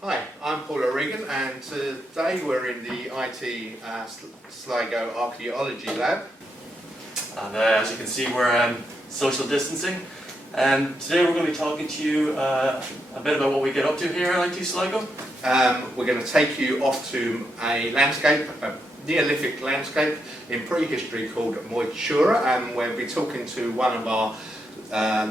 Hi, I'm Paul O'Regan, and today we're in the ATU Sligo Archaeology lab. And as you can see, we're social distancing. Today we're going to be talking to you a bit about what we get up to here at ATU Sligo. We're going to take you off to a landscape, a Neolithic landscape in prehistory called Moitura, and we'll be talking to one of our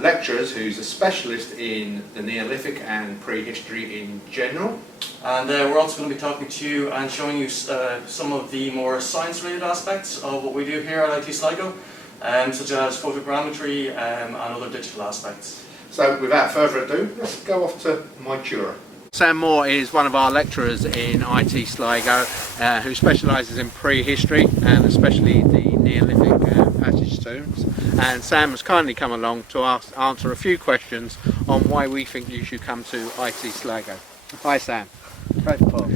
lecturers who's a specialist in the Neolithic and prehistory in general. And we're also going to be talking to you and showing you some of the more science-related aspects of what we do here at ATU Sligo, such as photogrammetry and other digital aspects. So without further ado, let's go off to Moitura. Sam Moore is one of our lecturers in IT Sligo who specialises in prehistory and especially the Neolithic passage tombs. And Sam has kindly come along to answer a few questions on why we think you should come to IT Sligo. Hi Sam. Right, Paul.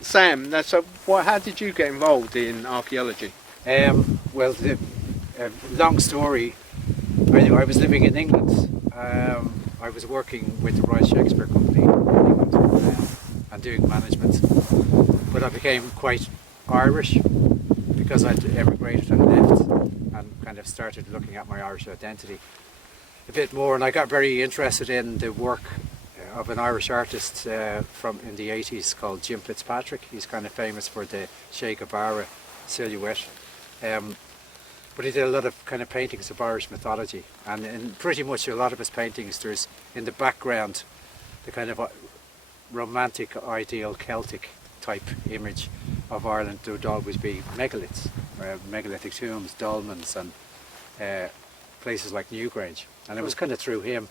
Sam, so how did you get involved in archaeology? Well, long story. I was living in England. I was working with the Royal Shakespeare Company in England and doing management. But I became quite Irish because I'd emigrated and left and kind of started looking at my Irish identity a bit more. And I got very interested in the work of an Irish artist in the 80s called Jim Fitzpatrick. He's kind of famous for the Che Guevara silhouette. But he did a lot of kind of paintings of Irish mythology, and in pretty much a lot of his paintings there's in the background the kind of romantic, ideal Celtic type image of Ireland. There would always be megaliths, megalithic tombs, dolmens and places like Newgrange, and it was kind of through him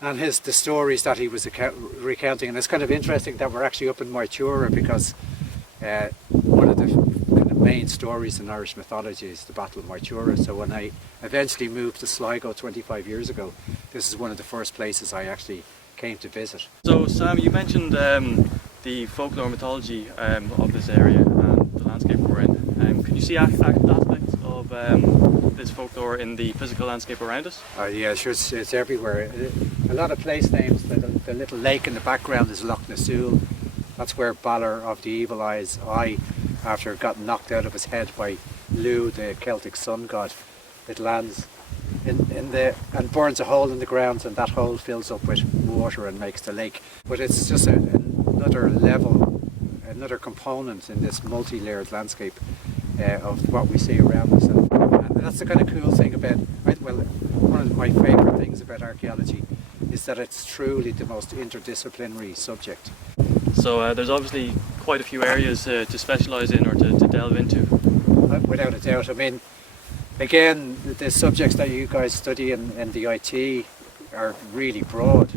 and the stories that he was recounting. And it's kind of interesting that we're actually up in Moitura because one of the main stories in Irish mythology is the Battle of Moitura. So when I eventually moved to Sligo 25 years ago, this is one of the first places I actually came to visit. So Sam, you mentioned the folklore mythology of this area and the landscape we're in. Can you see aspects of this folklore in the physical landscape around us? Yeah, sure, it's everywhere. A lot of place names. The little lake in the background is Loch Nassoul. That's where Balor of the Evil Eye's eye, after it got knocked out of his head by Lu, the Celtic sun god, it lands and burns a hole in the ground, and that hole fills up with water and makes the lake. But it's just another level, another component in this multi-layered landscape of what we see around us. And that's the kind of cool thing about, one of my favourite things about archaeology is that it's truly the most interdisciplinary subject. So there's obviously quite a few areas to specialise in or to delve into. Without a doubt. I mean, again, the subjects that you guys study in the IT are really broad.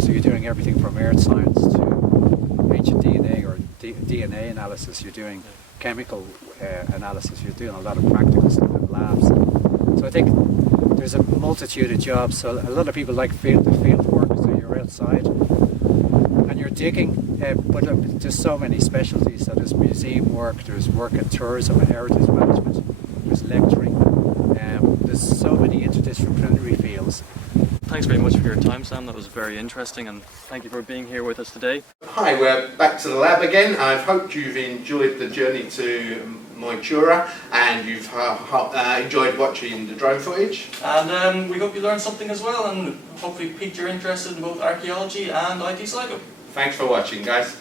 So you're doing everything from earth science to ancient DNA or DNA analysis. You're doing chemical analysis. You're doing a lot of practical stuff in labs. So I think there's a multitude of jobs. So a lot of people like the field work, so you're outside and you're digging, but there's so many specialties. So there's museum work, there's work in tourism and heritage management, there's lecturing, there's so many interdisciplinary fields. Thanks very much for your time, Sam. That was very interesting, and thank you for being here with us today. Hi, we're back to the lab again. I hope you've enjoyed the journey to Moitura and you've enjoyed watching the drone footage. And we hope you learned something as well, and hopefully piqued your interest in both archaeology and IT Sligo. Thanks for watching, guys.